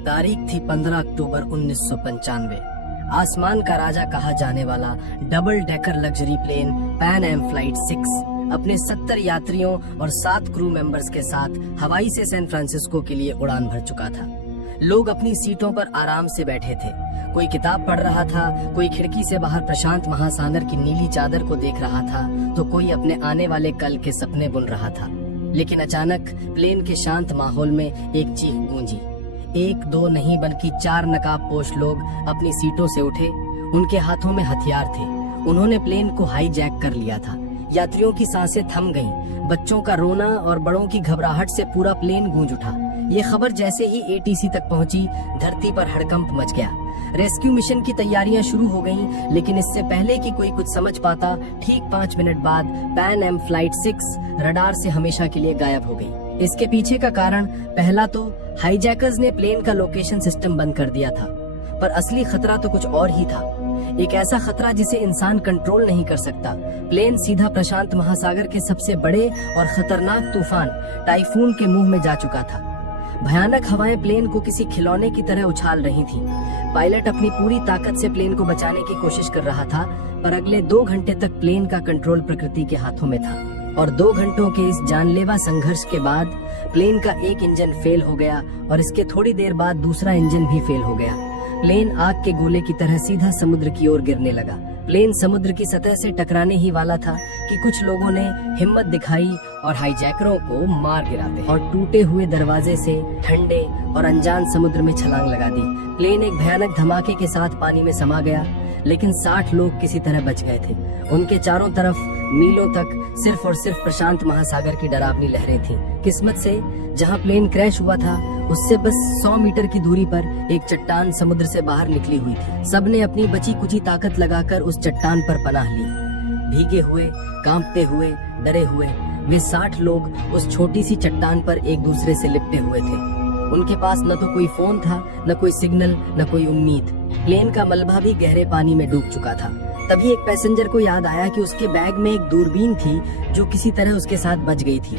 तारीख थी 15 अक्टूबर 1995। आसमान का राजा कहा जाने वाला double decker luxury plane Pan Am flight 6 अपने 70 यात्रियों और 7 क्रू मेंबर्स के साथ हवाई से सैन फ्रांसिस्को के लिए उड़ान भर चुका था। लोग अपनी सीटों पर आराम से बैठे थे। कोई किताब पढ़ रहा था, कोई खिड़की से बाहर प्रशांत महासागर की नीली चादर को देख रहा था, तो कोई अपने आने वाले कल के सपने बुन रहा था। लेकिन अचानक प्लेन के शांत माहौल में एक चीख गूंजी। 1 2 नहीं बल्कि 4 नकाबपोश लोग अपनी सीटों से उठे। उनके हाथों में हथियार थे। उन्होंने प्लेन को हाईजैक कर लिया था। यात्रियों की सांसें थम गईं। बच्चों का रोना और बड़ों की घबराहट से पूरा प्लेन गूंज उठा। ये खबर जैसे ही एटीसी तक पहुंची, धरती पर हड़कंप मच गया। रेस्क्यू मिशन की तैयारियां शुरू हो गईं, लेकिन इससे पहले कि कोई कुछ समझ पाता, ठीक 5 मिनट बाद पैन एम फ्लाइट 6 रडार से हमेशा के लिए गायब हो गई। इसके पीछे का कारण, पहला तो हाईजैकर्स ने प्लेन का लोकेशन सिस्टम बंद कर दिया था, पर असली खतरा तो कुछ और ही था। एक ऐसा खतरा जिसे इंसान कंट्रोल नहीं कर सकता। प्लेन सीधा प्रशांत महासागर के सबसे बड़े और खतरनाक तूफान टाइफून के मुंह में जा चुका था। भयानक हवाएं प्लेन को किसी खिलौने की तरह उछाल रही थीं। पायलट अपनी पूरी ताकत से प्लेन को बचाने की कोशिश कर रहा था, पर अगले 2 घंटे तक प्लेन का कंट्रोल प्रकृति के हाथों में था। और 2 घंटों के इस जानलेवा संघर्ष के बाद प्लेन का एक इंजन फेल हो गया और इसके थोड़ी देर बाद दूसरा इंजन भी फेल हो गया। प्लेन आग के गोले की तरह सीधा समुद्र की ओर गिरने लगा। प्लेन समुद्र की सतह से टकराने ही वाला था कि कुछ लोगों ने हिम्मत दिखाई और हाईजैकरों को मार गिराते और टूटे हुए दरवाजे से ठंडे और अनजान समुद्र में छलांग लगा दी। प्लेन एक भयानक धमाके के साथ पानी में समा गया, लेकिन 60 लोग किसी तरह बच गए थे। उनके चारों तरफ मीलों तक सिर्फ और सिर्फ प्रशांत महासागर की डरावनी लहरें थीं। किस्मत से जहां प्लेन क्रैश हुआ था, उससे बस 100 मीटर की दूरी पर एक चट्टान समुद्र से बाहर निकली हुई थी। सबने अपनी बची कुची ताकत लगाकर उस चट्टान पर पनाह ली। भीगे हुए, कांपते हुए, डरे हुए वे 60 लोग उस छोटी सी चट्टान पर एक दूसरे से लिपटे हुए थे। उनके पास न तो कोई फोन था, न कोई सिग्नल, न कोई उम्मीद। प्लेन का मलबा भी गहरे पानी में डूब चुका था। तभी एक पैसेंजर को याद आया कि उसके बैग में एक दूरबीन थी जो किसी तरह उसके साथ बच गई थी।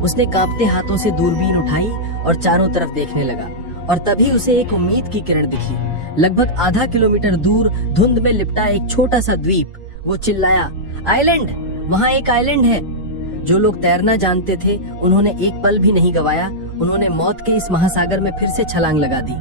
उसने कांपते हाथों से दूरबीन उठाई और चारों तरफ देखने लगा, और तभी उसे एक उम्मीद की किरण दिखी। लगभग आधा किलोमीटर दूर धुंध में लिपटा एक छोटा सा द्वीप। वो चिल्लाया, आइलैंड, वहाँ एक आइलैंड है। जो लोग तैरना जानते थे, उन्होंने एक पल भी नहीं गवाया। उन्होंने मौत के इस महासागर में फिर से छलांग लगा दी।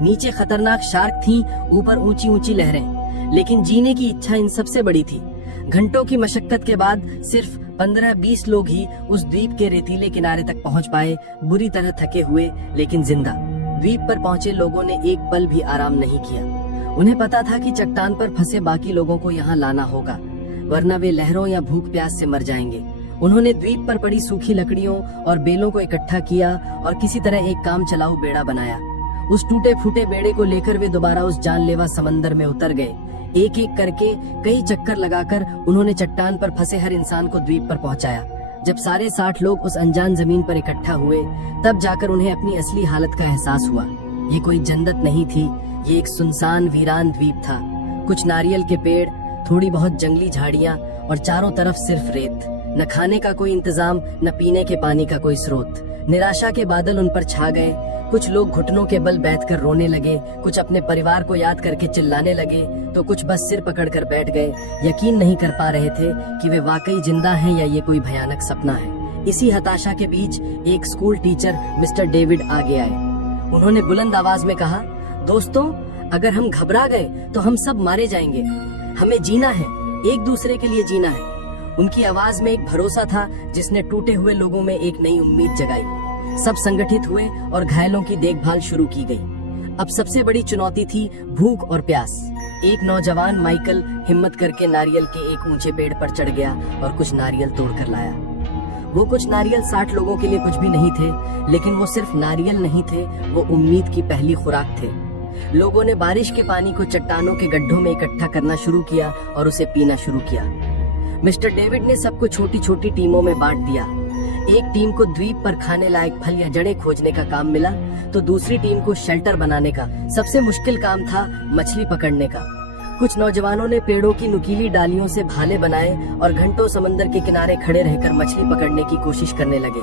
नीचे खतरनाक शार्क थी, ऊपर ऊंची ऊंची लहरें, लेकिन जीने की इच्छा इन सबसे बड़ी थी। घंटों की मशक्कत के बाद सिर्फ 15-20 लोग ही उस द्वीप के रेतीले किनारे तक पहुंच पाए, बुरी तरह थके हुए लेकिन जिंदा। द्वीप पर पहुंचे लोगों ने एक पल भी आराम नहीं किया। उन्हें पता था कि चट्टान पर फंसे बाकी लोगों को यहाँ लाना होगा, वरना वे लहरों या भूख प्यास से मर जाएंगे। उन्होंने द्वीप पर पड़ी सूखी लकड़ियों और बेलों को इकट्ठा किया और किसी तरह एक काम चलाऊ बेड़ा बनाया। उस टूटे फूटे बेड़े को लेकर वे दोबारा उस जानलेवा समंदर में उतर गए। एक एक करके कई चक्कर लगाकर उन्होंने चट्टान पर फंसे हर इंसान को द्वीप पर पहुंचाया। जब सारे 60 लोग उस अनजान जमीन पर इकट्ठा हुए, तब जाकर उन्हें अपनी असली हालत का एहसास हुआ। ये कोई जन्नत नहीं थी, ये एक सुनसान वीरान द्वीप था। कुछ नारियल के पेड़, थोड़ी बहुत जंगली झाड़ियां और चारों तरफ सिर्फ रेत। न खाने का कोई इंतजाम, न पीने के पानी का कोई स्रोत। निराशा के बादल उन पर छा गए। कुछ लोग घुटनों के बल बैठकर रोने लगे, कुछ अपने परिवार को याद करके चिल्लाने लगे, तो कुछ बस सिर पकड़कर बैठ गए। यकीन नहीं कर पा रहे थे कि वे वाकई जिंदा हैं या ये कोई भयानक सपना है। इसी हताशा के बीच एक स्कूल टीचर मिस्टर डेविड आगे आए। उन्होंने बुलंद आवाज में कहा, दोस्तों, अगर हम घबरा गए तो हम सब मारे जाएंगे। हमें जीना है, एक दूसरे के लिए जीना है। उनकी आवाज में एक भरोसा था जिसने टूटे हुए लोगों में एक नई उम्मीद जगाई। सब संगठित हुए और घायलों की देखभाल शुरू की गई। अब सबसे बड़ी चुनौती थी भूख और प्यास। एक नौजवान माइकल हिम्मत करके नारियल के एक ऊंचे पेड़ पर चढ़ गया और कुछ नारियल तोड़कर लाया। वो कुछ नारियल 60 लोगों के लिए कुछ भी नहीं थे, लेकिन वो सिर्फ नारियल नहीं थे, वो उम्मीद की पहली खुराक थे। लोगों ने बारिश के पानी को चट्टानों के गड्ढों में इकट्ठा करना शुरू किया और उसे पीना शुरू किया। मिस्टर डेविड ने सबको छोटी छोटी टीमों में बांट दिया। एक टीम को द्वीप पर खाने लायक फल या जड़ें खोजने का काम मिला, तो दूसरी टीम को शेल्टर बनाने का। सबसे मुश्किल काम था मछली पकड़ने का। कुछ नौजवानों ने पेड़ों की नुकीली डालियों से भाले बनाए और घंटों समंदर के किनारे खड़े रहकर मछली पकड़ने की कोशिश करने लगे।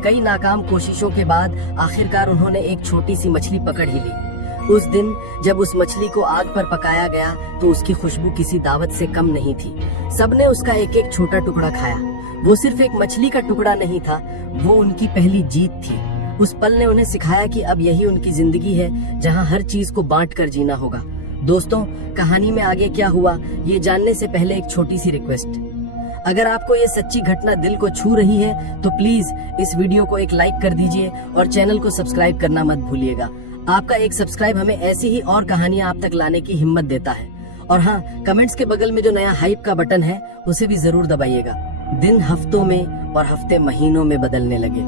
कई नाकाम कोशिशों के बाद आखिरकार उन्होंने एक छोटी सी मछली पकड़ ही ली। उस दिन जब उस मछली को आग पर पकाया गया तो उसकी खुशबू किसी दावत से कम नहीं थी। सबने उसका एक एक छोटा टुकड़ा खाया। वो सिर्फ एक मछली का टुकड़ा नहीं था, वो उनकी पहली जीत थी। उस पल ने उन्हें सिखाया कि अब यही उनकी जिंदगी है जहां हर चीज को बांट कर जीना होगा। दोस्तों, कहानी में आगे क्या हुआ ये जानने से पहले एक छोटी सी रिक्वेस्ट। अगर आपको ये सच्ची घटना दिल को छू रही है तो प्लीज इस वीडियो को एक लाइक कर दीजिए और चैनल को सब्सक्राइब करना मत भूलिएगा। आपका एक सब्सक्राइब हमें ऐसी ही और कहानियां आप तक लाने की हिम्मत देता है। और हाँ, कमेंट्स के बगल में जो नया हाइप का बटन है उसे भी जरूर दबाइएगा। दिन हफ्तों में और हफ्ते महीनों में बदलने लगे।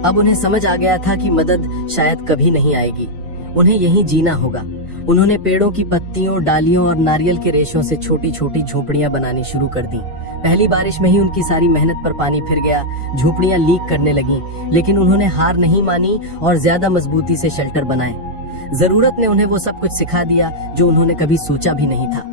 अब उन्हें समझ आ गया था कि मदद शायद कभी नहीं आएगी, उन्हें यहीं जीना होगा। उन्होंने पेड़ों की पत्तियों, डालियों और नारियल के रेशों से छोटी छोटी झोपड़ियां बनानी शुरू कर दी। पहली बारिश में ही उनकी सारी मेहनत पर पानी फिर गया, झोपड़ियां लीक करने लगीं, लेकिन उन्होंने हार नहीं मानी और ज्यादा मजबूती से शेल्टर बनाए। जरूरत ने उन्हें वो सब कुछ सिखा दिया जो उन्होंने कभी सोचा भी नहीं था।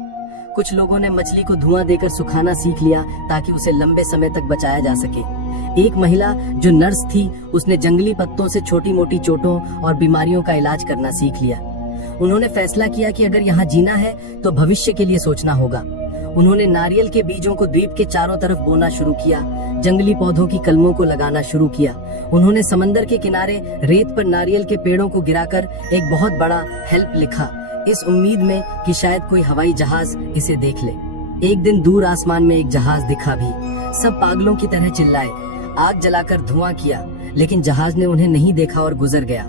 कुछ लोगों ने मछली को धुआं देकर सुखाना सीख लिया ताकि उसे लंबे समय तक बचाया जा सके। एक महिला जो नर्स थी, उसने जंगली पत्तों से छोटी मोटी चोटों और बीमारियों का इलाज करना सीख लिया। उन्होंने फैसला किया कि अगर यहाँ जीना है तो भविष्य के लिए सोचना होगा। उन्होंने नारियल के बीजों को द्वीप के चारों तरफ बोना शुरू किया, जंगली पौधों की कलमों को लगाना शुरू किया। उन्होंने समंदर के किनारे रेत पर नारियल के पेड़ों को गिराकर एक बहुत बड़ा हेल्प लिखा, इस उम्मीद में कि शायद कोई हवाई जहाज इसे देख ले। एक दिन दूर आसमान में एक जहाज दिखा भी। सब पागलों की तरह चिल्लाए, आग जलाकर धुआं किया, लेकिन जहाज ने उन्हें नहीं देखा और गुजर गया।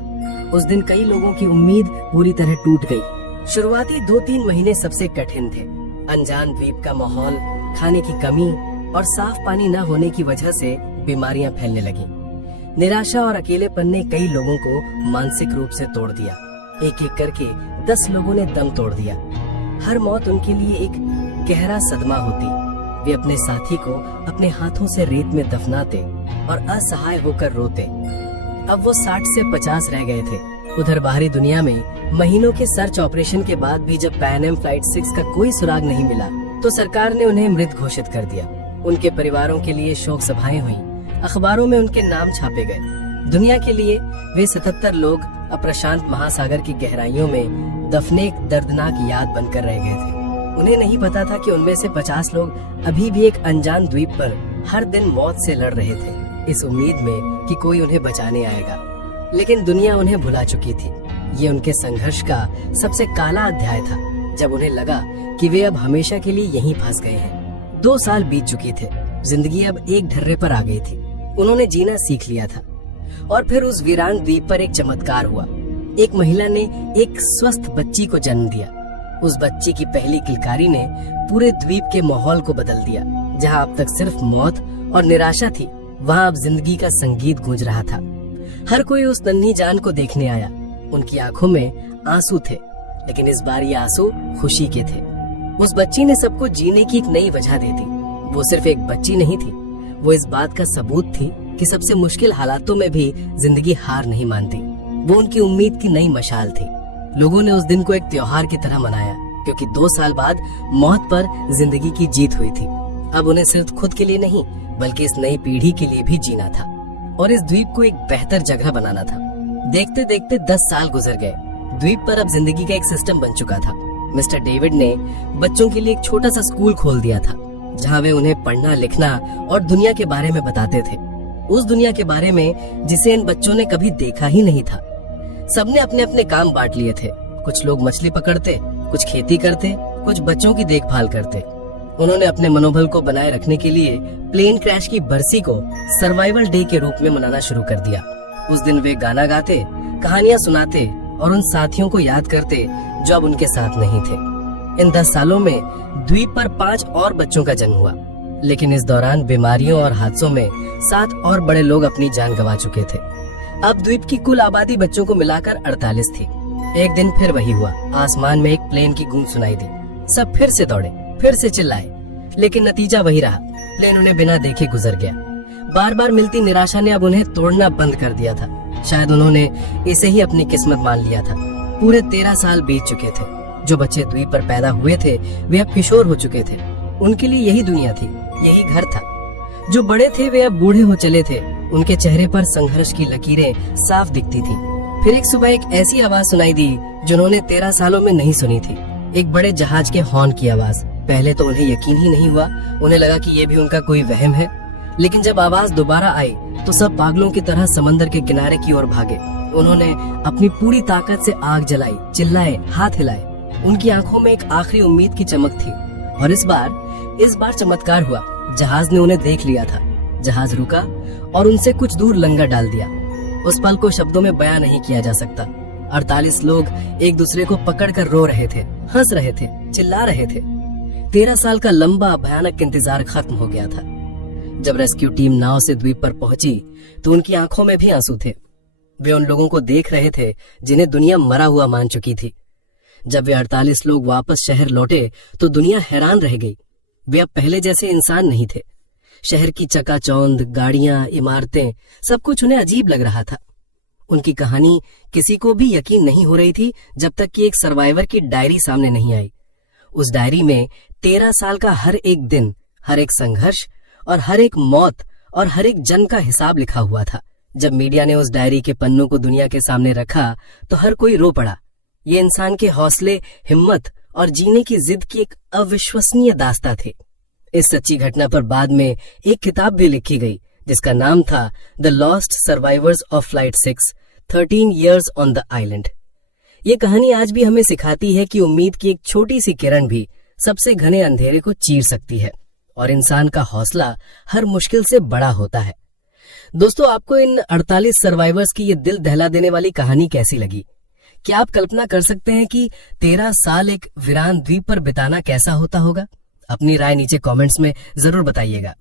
उस दिन कई लोगों की उम्मीद पूरी तरह टूट गई। शुरुआती 2-3 महीने सबसे कठिन थे। अनजान द्वीप का माहौल, खाने की कमी और साफ पानी न होने की वजह से बीमारियां फैलने लगी। निराशा और अकेलेपन ने कई लोगों को मानसिक रूप से तोड़ दिया। एक एक करके 10 लोगों ने दम तोड़ दिया। हर मौत उनके लिए एक गहरा सदमा होती। वे अपने साथी को अपने हाथों से रेत में दफनाते और असहाय होकर रोते। अब वो 60 से 50 रह गए थे। उधर बाहरी दुनिया में महीनों के सर्च ऑपरेशन के बाद भी जब पैन एम फ्लाइट 6 का कोई सुराग नहीं मिला तो सरकार ने उन्हें मृत घोषित कर दिया। उनके परिवारों के लिए शोक सभाएं हुई, अखबारों में उनके नाम छापे गए। दुनिया के लिए वे 77 लोग अप्रशांत महासागर की गहराइयों में दफने एक दर्दनाक याद बनकर रह गए थे। उन्हें नहीं पता था कि उनमें से 50 लोग अभी भी एक अनजान द्वीप पर हर दिन मौत से लड़ रहे थे, इस उम्मीद में कि कोई उन्हें बचाने आएगा। लेकिन दुनिया उन्हें भुला चुकी थी। ये उनके संघर्ष का सबसे काला अध्याय था, जब उन्हें लगा कि वे अब हमेशा के लिए यहीं फंस गए हैं। 2 साल बीत चुके थे, जिंदगी अब एक ढर्रे पर आ गई थी। उन्होंने जीना सीख लिया था। और फिर उस वीरान द्वीप पर एक चमत्कार हुआ। एक महिला ने एक स्वस्थ बच्ची को जन्म दिया। उस बच्ची की पहली किलकारी ने पूरे द्वीप के माहौल को बदल दिया। जहाँ अब तक सिर्फ मौत और निराशा थी, वहाँ अब जिंदगी का संगीत गूंज रहा था। हर कोई उस नन्ही जान को देखने आया। उनकी आंखों में आंसू थे, लेकिन इस बार ये आंसू खुशी के थे। उस बच्ची ने सबको जीने की एक नई वजह दे दी। वो सिर्फ एक बच्ची नहीं थी, वो इस बात का सबूत थी कि सबसे मुश्किल हालातों में भी जिंदगी हार नहीं मानती। वो उनकी उम्मीद की नई मशाल थी। लोगों ने उस दिन को एक त्योहार की तरह मनाया, क्योंकि 2 साल बाद मौत पर जिंदगी की जीत हुई थी। अब उन्हें सिर्फ खुद के लिए नहीं, बल्कि इस नई पीढ़ी के लिए भी जीना था और इस द्वीप को एक बेहतर जगह बनाना था। देखते देखते 10 साल गुजर गए। द्वीप पर अब जिंदगी का एक सिस्टम बन चुका था। मिस्टर डेविड ने बच्चों के लिए एक छोटा सा स्कूल खोल दिया था, जहाँ वे उन्हें पढ़ना, लिखना और दुनिया के बारे में बताते थे। उस दुनिया के बारे में जिसे इन बच्चों ने कभी देखा ही नहीं था। सबने अपने अपने काम बांट लिए थे। कुछ लोग मछली पकड़ते, कुछ खेती करते, कुछ बच्चों की देखभाल करते। उन्होंने अपने मनोबल को बनाए रखने के लिए प्लेन क्रैश की बरसी को सर्वाइवल डे के रूप में मनाना शुरू कर दिया। उस दिन वे गाना गाते, कहानियां सुनाते और उन साथियों को याद करते जो अब उनके साथ नहीं थे। इन 10 सालों में द्वीप पर 5 और बच्चों का जन्म हुआ, लेकिन इस दौरान बीमारियों और हादसों में 7 और बड़े लोग अपनी जान गंवा चुके थे। अब द्वीप की कुल आबादी बच्चों को मिलाकर 48 थी। एक दिन फिर वही हुआ। आसमान में एक प्लेन की गूंज सुनाई दी। सब फिर से दौड़े, फिर से चिल्लाए, लेकिन नतीजा वही रहा। प्लेन उन्हें बिना देखे गुजर गया। बार बार मिलती निराशा ने अब उन्हें तोड़ना बंद कर दिया था। शायद उन्होंने इसे ही अपनी किस्मत मान लिया था। पूरे 13 साल बीत चुके थे। जो बच्चे द्वीप पर पैदा हुए थे वे अब किशोर हो चुके थे। उनके लिए यही दुनिया थी, यही घर था। जो बड़े थे वे अब बूढ़े हो चले थे। उनके चेहरे पर संघर्ष की लकीरें साफ दिखती थी। फिर एक सुबह एक ऐसी आवाज सुनाई दी जो उन्होंने 13 सालों में नहीं सुनी थी। एक बड़े जहाज के हॉर्न की आवाज। पहले तो उन्हें यकीन ही नहीं हुआ। उन्हें लगा कि ये भी उनका कोई वहम है। लेकिन जब आवाज दोबारा आई तो सब पागलों की तरह समंदर के किनारे की ओर भागे। उन्होंने अपनी पूरी ताकत से आग जलाई, चिल्लाए, हाथ हिलाए। उनकी आंखों में एक आखिरी उम्मीद की चमक थी। और इस बार चमत्कार हुआ। जहाज ने उन्हें देख लिया था। जहाज रुका और उनसे कुछ दूर लंगर डाल दिया। उस पल को शब्दों में बयां नहीं किया जा सकता। 48 लोग एक दूसरे को पकड़कर रो रहे थे, हंस रहे थे, चिल्ला रहे थे। 13 साल का लंबा भयानक इंतजार खत्म हो गया था। जब रेस्क्यू टीम नाव से द्वीप पर पहुंची तो उनकी आंखों में भी आंसू थे। वे उन लोगों को देख रहे थे जिन्हें दुनिया मरा हुआ मान चुकी थी। जब वे 48 लोग वापस शहर लौटे तो दुनिया हैरान रह गई। वे अब पहले जैसे इंसान नहीं थे। शहर की चकाचौंध, गाड़ियां, इमारतें, सब कुछ उन्हें अजीब लग रहा था। उनकी कहानी किसी को भी यकीन नहीं हो रही थी जब तक कि एक सर्वाइवर की डायरी सामने नहीं आई। उस डायरी में 13 साल का हर एक दिन, हर एक संघर्ष और हर एक मौत और हर एक जन्म का हिसाब लिखा हुआ था। जब मीडिया ने उस डायरी के पन्नों को दुनिया के सामने रखा तो हर कोई रो पड़ा। ये इंसान के हौसले, हिम्मत और जीने की जिद की एक अविश्वसनीय दास्तां थी। इस सच्ची घटना पर बाद में एक किताब भी लिखी गई जिसका नाम था the lost survivors of flight 6, 13 years on the island. ये कहानी आज भी हमें सिखाती है कि उम्मीद की एक छोटी सी किरण भी सबसे घने अंधेरे को चीर सकती है और इंसान का हौसला हर मुश्किल से बड़ा होता है। दोस्तों, आपको इन 48 सर्वाइवर्स की ये दिल दहला देने वाली कहानी कैसी लगी? क्या आप कल्पना कर सकते हैं कि 13 साल एक वीरान द्वीप पर बिताना कैसा होता होगा? अपनी राय नीचे कमेंट्स में जरूर बताइएगा।